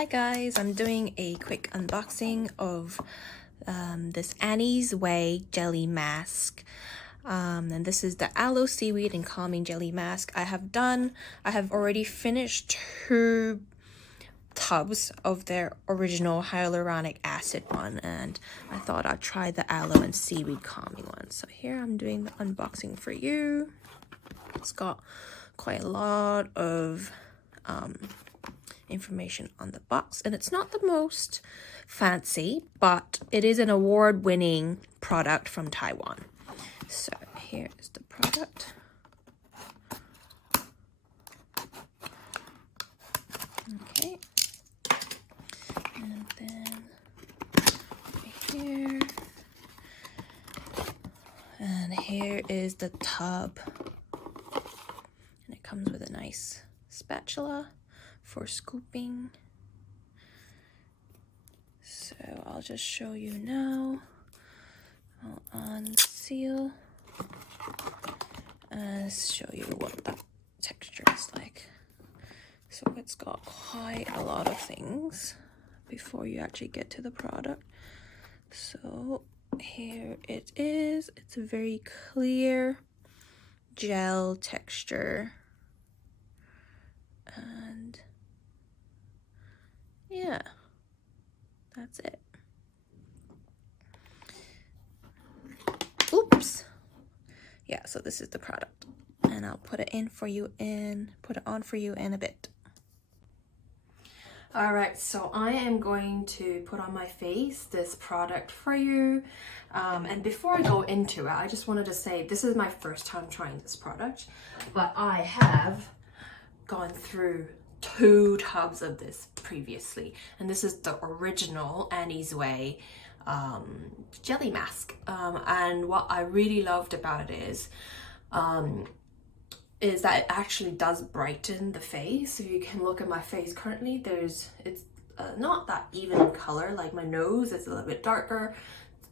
Hi guys, I'm doing a quick unboxing of this Annie's Way jelly mask. And this is the Aloe Seaweed and Calming Jelly Mask. I have already finished 2 tubs of their original hyaluronic acid one, and I thought I'd try the aloe and seaweed calming one. So here I'm doing the unboxing for you. It's got quite a lot of information on the box, and it's not the most fancy, but it is an award-winning product from Taiwan. So here is the product. Okay, and then right here, and here is the tub, and it comes with a nice spatula for scooping. So I'll just show you now. I'll unseal and show you what the texture is like. So it's got quite a lot of things before you actually get to the product. So here it is. It's a very clear gel texture. And yeah, that's it. Oops. Yeah, so this is the product, and I'll put it on for you in a bit. All right, so I am going to put on my face this product for you. And before I go into it, I just wanted to say this is my first time trying this product, but I have gone through 2 tubs of this previously, and this is the original Annie's Way jelly mask. And what I really loved about it is that it actually does brighten the face. So you can look at my face currently, it's not that even in color. Like my nose is a little bit darker.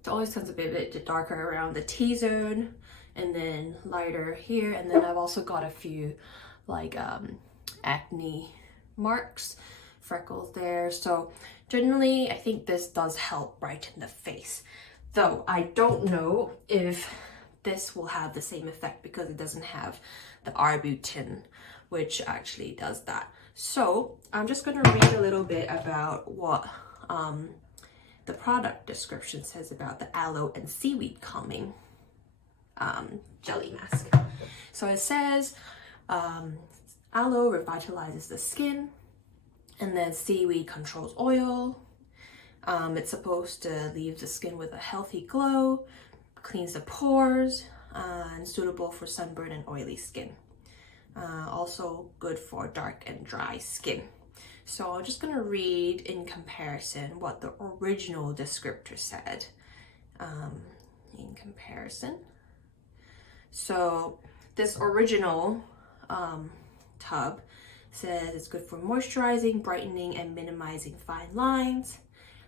It always tends to be a bit darker around the T-zone, and then lighter here, and then I've also got a few like acne marks, freckles there. So generally I think this does help brighten the face, though I don't know if this will have the same effect because it doesn't have the Arbutin, which actually does that. So I'm just going to read a little bit about what the product description says about the aloe and seaweed calming jelly mask. So it says aloe revitalizes the skin, and then seaweed controls oil. It's supposed to leave the skin with a healthy glow, cleans the pores, and suitable for sunburn and oily skin. Also good for dark and dry skin. So I'm just gonna read in comparison what the original descriptor said. In comparison. So this original tub says it's good for moisturizing, brightening, and minimizing fine lines,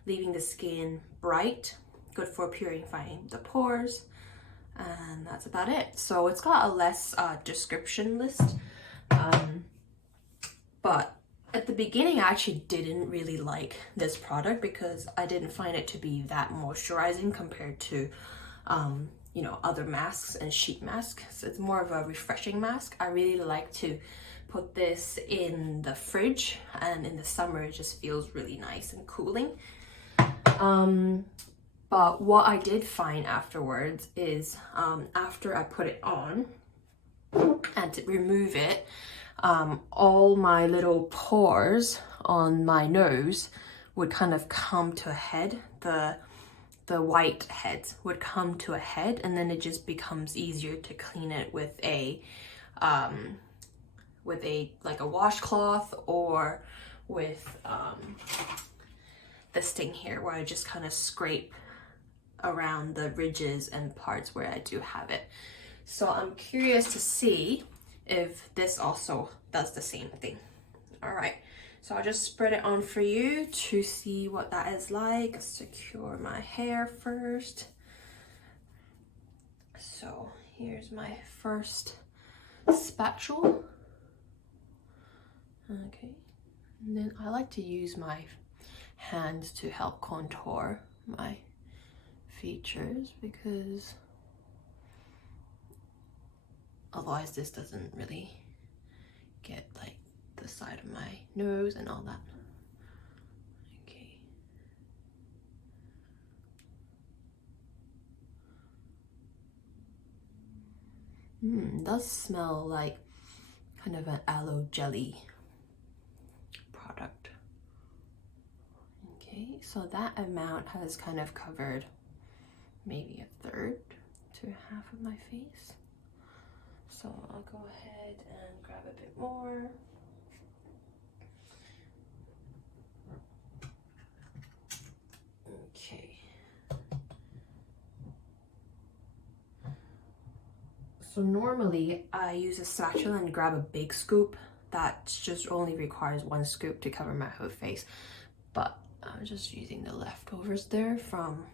leaving the skin bright, good for purifying the pores, and that's about it. So it's got a less description list, but at the beginning I actually didn't really like this product because I didn't find it to be that moisturizing compared to you know, other masks and sheet masks. So it's more of a refreshing mask. I really like to put this in the fridge, and in the summer it just feels really nice and cooling. But what I did find afterwards is after I put it on and to remove it, all my little pores on my nose would kind of come to a head. The white heads would come to a head, and then it just becomes easier to clean it with a like a washcloth, or with this thing here where I just kind of scrape around the ridges and parts where I do have it. So I'm curious to see if this also does the same thing. All right, so I'll just spread it on for you to see what that is like. Secure my hair first. So here's my first spatula. Okay, And then I like to use my hands to help contour my features because otherwise this doesn't really get like the side of my nose and all that. Okay. It does smell like kind of an aloe jelly product. Okay, so that amount has kind of covered maybe a third to half of my face. So I'll go ahead and grab a bit more. Okay. So normally I use a spatula and grab a big scoop. That just only requires one scoop to cover my whole face. But I'm just using the leftovers there from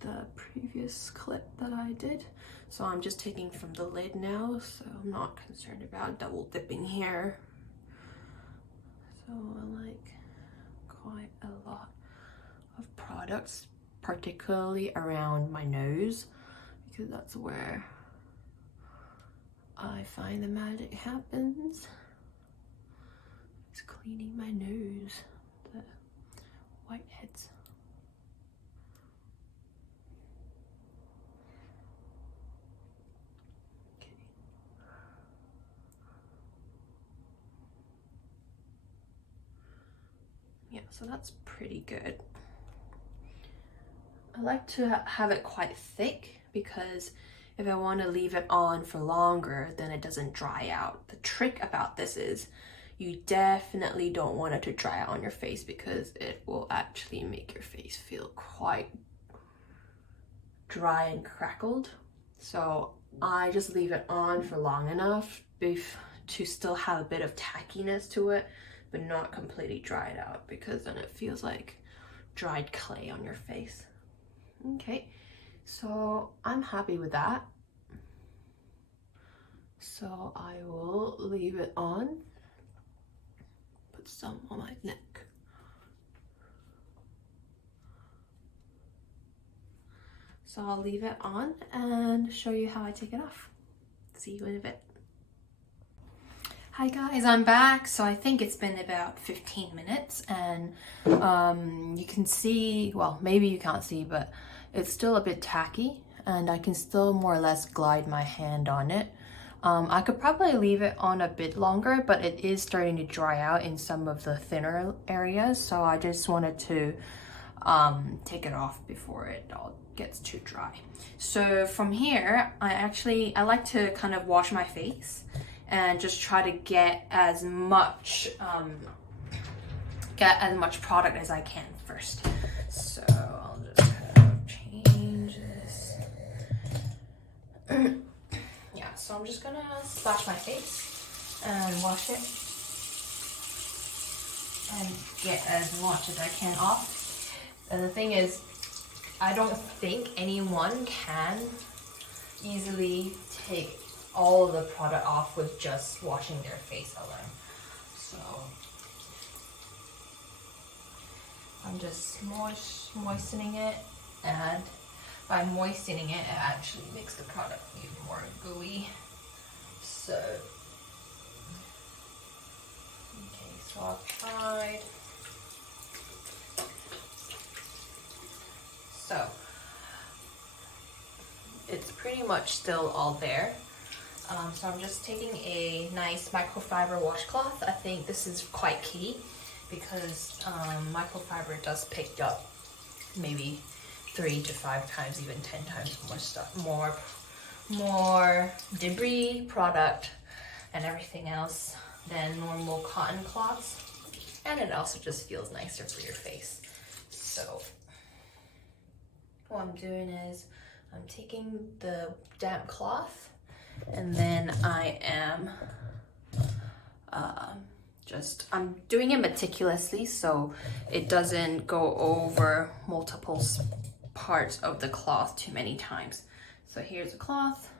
the previous clip that I did. So I'm just taking from the lid now, so I'm not concerned about double dipping here. So I like quite a lot of products, particularly around my nose, because that's where I find the magic happens. It's cleaning my nose, the whiteheads. Okay. Yeah, so that's pretty good. I like to have it quite thick because if I want to leave it on for longer, then it doesn't dry out. The trick about this is you definitely don't want it to dry out on your face because it will actually make your face feel quite dry and crackled. So I just leave it on for long enough to still have a bit of tackiness to it, but not completely dried out, because then it feels like dried clay on your face. Okay, so I'm happy with that. So I will leave it on, put some on my neck. So I'll leave it on and show you how I take it off. See you in a bit. Hi guys, I'm back. So I think it's been about 15 minutes and you can see, well, maybe you can't see, but it's still a bit tacky and I can still more or less glide my hand on it. I could probably leave it on a bit longer, but it is starting to dry out in some of the thinner areas. So I just wanted to take it off before it all gets too dry. So from here, I like to kind of wash my face and just try to get as much product as I can first. So I'll just kind of change this. Yeah, so I'm just gonna splash my face and wash it and get as much as I can off. And the thing is, I don't think anyone can easily take all of the product off with just washing their face alone. So I'm just moistening it, and by moistening it, it actually makes the product even more gooey. So, okay, so I've tried. So it's pretty much still all there. So I'm just taking a nice microfiber washcloth. I think this is quite key because microfiber does pick up maybe 3 to 5 times, even 10 times more stuff, more debris, product, and everything else than normal cotton cloths. And it also just feels nicer for your face. So what I'm doing is I'm taking the damp cloth, and then I am I'm doing it meticulously so it doesn't go over multiple parts of the cloth too many times. So here's the cloth.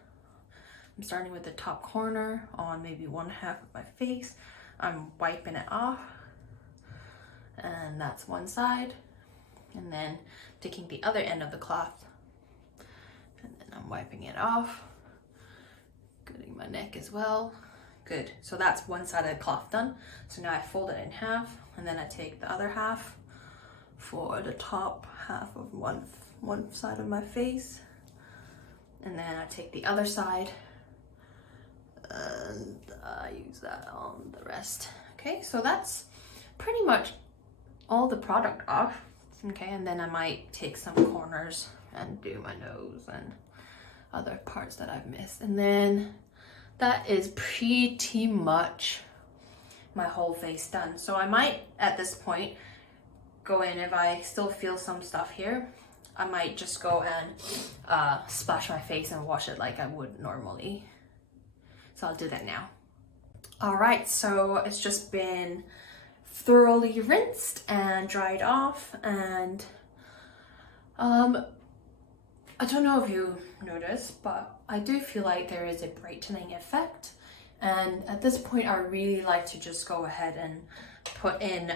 I'm starting with the top corner on maybe 1/2 of my face. I'm wiping it off, and that's one side, and then taking the other end of the cloth, and then I'm wiping it off, getting my neck as well. Good, so that's one side of the cloth done. So now I fold it in half, and then I take the other half for the top half of one side of my face, and then I take the other side and I use that on the rest. Okay, so that's pretty much all the product off. Okay, and then I might take some corners and do my nose and other parts that I've missed, and then that is pretty much my whole face done. So I might at this point go in, if I still feel some stuff here, I might just go and splash my face and wash it like I would normally. So I'll do that now. All right, so it's just been thoroughly rinsed and dried off, and I don't know if you noticed, but I do feel like there is a brightening effect. And at this point, I really like to just go ahead and put in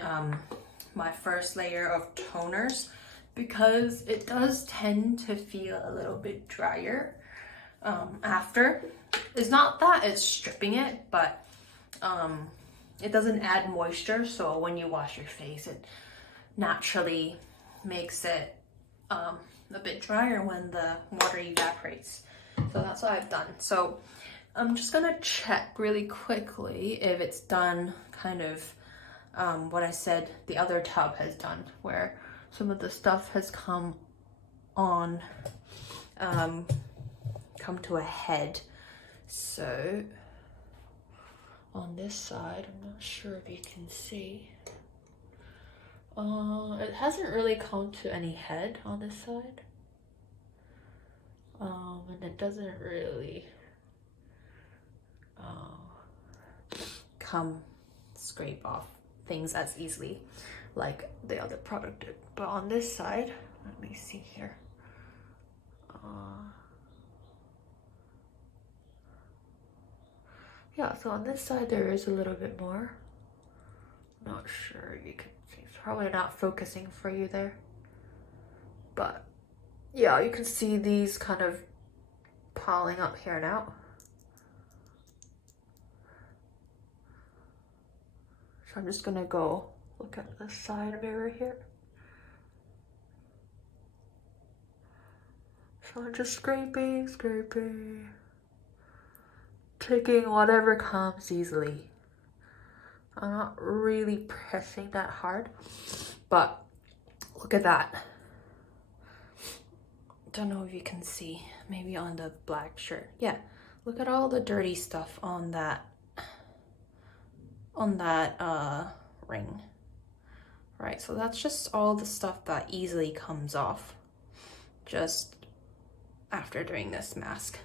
my first layer of toners, because it does tend to feel a little bit drier after. It's not that it's stripping it, but it doesn't add moisture, so when you wash your face, it naturally makes it a bit drier when the water evaporates. So that's what I've done. So I'm just gonna check really quickly if it's done kind of what I said the other tub has done, where some of the stuff has come on, come to a head. So on this side, I'm not sure if you can see, it hasn't really come to any head on this side, and it doesn't really scrape off things as easily like the other product did. But on this side, let me see here, yeah, so on this side there is a little bit more. Not sure you can see, it's probably not focusing for you there, but yeah, you can see these kind of piling up here now. So I'm just gonna go look at the side mirror here. So I'm just scraping, taking whatever comes easily. I'm not really pressing that hard, but look at that. Don't know if you can see, maybe on the black shirt. Yeah, look at all the dirty stuff on that ring. Right, so that's just all the stuff that easily comes off just after doing this mask.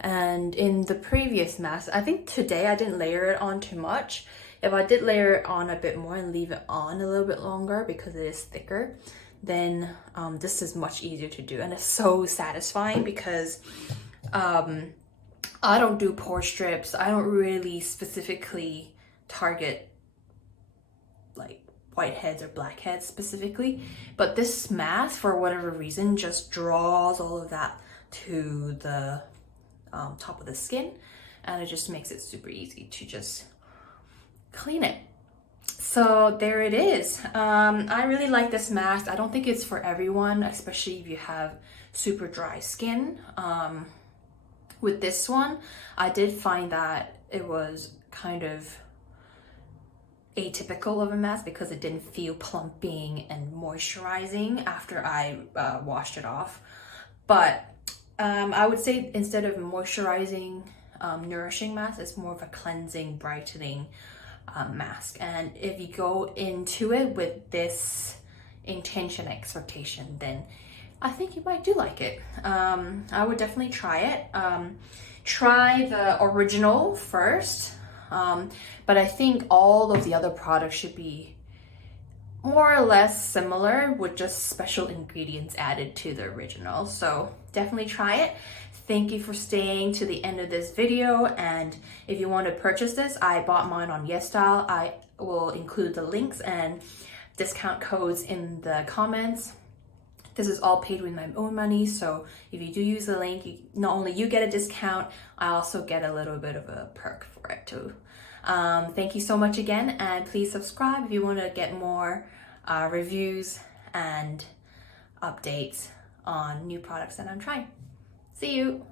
And in the previous mask, I think today I didn't layer it on too much. If I did layer it on a bit more and leave it on a little bit longer because it is thicker, then this is much easier to do, and it's so satisfying because I don't do pore strips. I don't really specifically target like whiteheads or blackheads specifically, but this mask, for whatever reason, just draws all of that to the top of the skin, and it just makes it super easy to just clean it. So there it is. I really like this mask. I don't think it's for everyone, especially if you have super dry skin. With this one, I did find that it was kind of atypical of a mask because it didn't feel plumping and moisturizing after I washed it off. But I would say instead of moisturizing, nourishing mask, it's more of a cleansing, brightening mask. And if you go into it with this intention, expectation, then I think you might do like it. I would definitely try it. Try the original first, but I think all of the other products should be more or less similar with just special ingredients added to the original. So definitely try it. Thank you for staying to the end of this video, and if you want to purchase this, I bought mine on Yesstyle. I will include the links and discount codes in the comments. This is all paid with my own money, so if you do use the link, not only you get a discount, I also get a little bit of a perk for it too. Thank you so much again, and please subscribe if you want to get more reviews and updates on new products that I'm trying. See you!